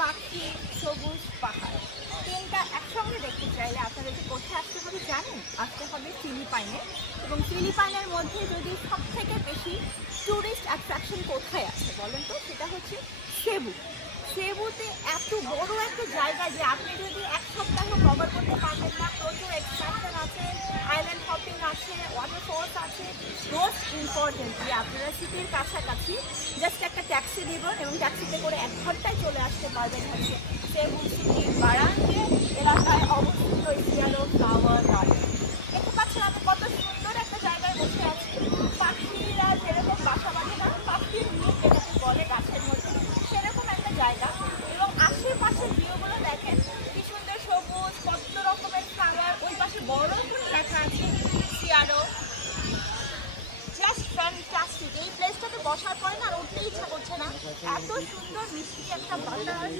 পাখি, সবুজ পাহাড়, তিনটা একসঙ্গে দেখতে চাইলে আপনাদেরকে কোথায় আসতে হবে জানেন? আসতে হবে ফিলিপাইনে। এবং ফিলিপাইনের মধ্যে যদি সব থেকে বেশি ট্যুরিস্ট অ্যাট্রাকশন কোথায় আছে বলেন তো? সেটা হচ্ছে সেবু। সেবুতে এত বড় একটা জায়গা যে আপনি যদি এক সপ্তাহ কভার করতে পারবেন না। প্রচুর এক্সকারশন আছে, আইল্যান্ড হপিং আছে, ওয়াটারফলস আছে। মোস্ট ইম্পর্টেন্ট যে আপনারা সিটির কাছাকাছি জাস্ট একটা ট্যাক্সি নেবেন এবং ট্যাক্সিতে করে 1 ঘন্টায় চলে আসতে পারবেন হচ্ছে সেবু সিটির বারাঙ্গে এলাকায় অবস্থিত সিয়ালো ফ্লাওয়ার গার্ডেন। দেখতে পাচ্ছেন আমি কত সুন্দর একটা জায়গায় বসে আছি। পাখিরা যেরকম বাসা বাঁধে না, পাখির মুখ যেটাকে বলে গাছের মধ্যে, সেরকম একটা জায়গা। এবং আশেপাশের ভিউগুলো দেখেন কি সুন্দর সবুজ, কত রকমের কালার। ওই পাশে বড় করে লেখা আছে সিয়ালো। Just fantastic. এই প্লেসটাতে বসার পরে না আর উঠতে ইচ্ছা করছে না, এত সুন্দর মিষ্টি একটা বাতাস।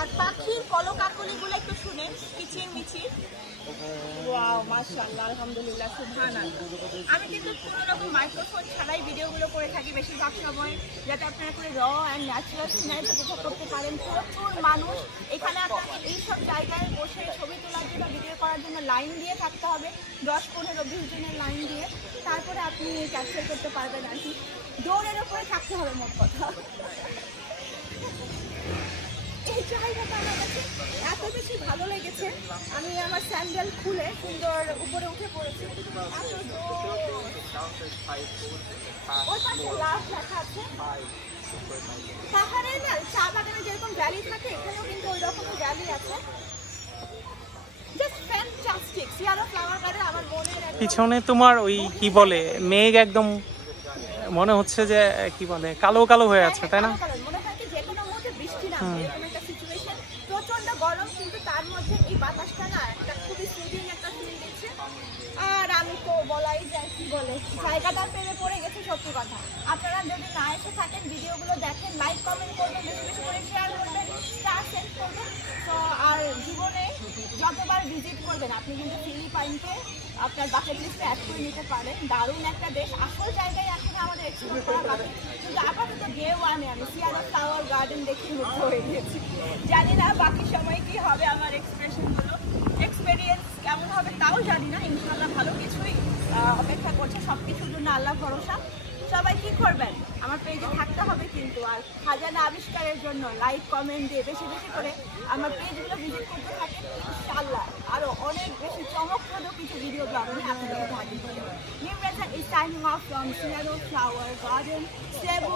আর পাখির কলকাকলিগুলো একটু শুনে কিচির মিচির। ওয়াও, মাশাআল্লাহ, আলহামদুলিল্লাহ, সুবহানাল্লাহ। আমি কিন্তু কোনো রকম মাইক্রোফোন ছাড়াই ভিডিওগুলো করে থাকি বেশিরভাগ সময়, যাতে আপনারা করে র অ্যান্ড ন্যাচারাল সিনারি উপভোগ করতে পারেন। প্রচুর মানুষ এখানে। আপনাকে এইসব জায়গায় বসে ছবি তোলার জন্য, ভিডিও করার জন্য লাইন দিয়ে থাকতে হবে, 10, 15, 20 জনের লাইন দিয়ে। তারপরে আপনি ক্যাপচার করতে পারবেন আর কি। ডোরের ওপরে থাকতে হবে মোট কথা। এই জায়গাটা আমার কাছে এত বেশি ভালো লেগেছে, আমি আমার স্যান্ডেল খুলে সুন্দর উপরে উঠে পড়েছি। ওই পাশে লাভ লেখা আছে। পাহাড়ের না চা বাগানে যেরকম ভ্যালি থাকে, এখানেও কিন্তু ওই রকমের ভ্যালি আছে। Just fantastic. Sirao flower garden আমার মনের পিছনে তোমার ওই কি বলে মেঘ, একদম মনে হচ্ছে যে কি বলে কালো কালো হয়ে আছে, তাই না? মনে হয় যে কোনো মুহূর্তে বৃষ্টি নামবে, এরকম একটা সিচুয়েশন। প্রচন্ড গরম, কিন্তু তার মধ্যে এই বাতাসটা না একটা খুবই সুদিন একটা ফিল দিচ্ছে। আর আমি তো বলাই যায়, কি বলে, জায়গাটা পেরে পড়ে গেছে সত্যি কথা। আপনারা যদি না এসে থাকেন, ভিডিওগুলো দেখেন, লাইক কমেন্ট করবেন, বেশি বেশি করে শেয়ার করবেন, স্টার সেন্ড করবেন। তো আর জীবনে যতবার ভিজিট করবেন আপনি কিন্তু ফিলিপাইনকে আপনার বাকেট লিস্টে অ্যাড করে নিতে পারেন। দারুণ একটা দেশ। আসল জায়গায় আসলে আমাদের এক্সপ্লোর করা বাকি, কিন্তু আপাতত ডে 1-এ আমি সিয়ালো ফ্লাওয়ার গার্ডেন দেখে মুগ্ধ হয়ে গেছি। জানি না বাকি সময় কি হবে, আমার এক্সপ্রেশনগুলো, এক্সপেরিয়েন্স কেমন হবে তাও জানি না। ইনশাআল্লাহ ভালো কিছুই অপেক্ষা করছে, সব কিছুর জন্য আল্লাহ ভরসা। সবাই কি করবেন, আমার পেজে থাকতে হবে কিন্তু। আর খাজানা আবিষ্কারের জন্য লাইক কমেন্ট দিয়ে বেশি বেশি করে আমার পেজগুলো ভিজিট করতে থাকেন। ইনশাআল্লাহ আরও অনেক বেশি চমকপ্রদ কিছু ভিডিও ব্লগে আপনাদের হাজির করব। Nur Reza is signing off from Sirao flower garden, সেবু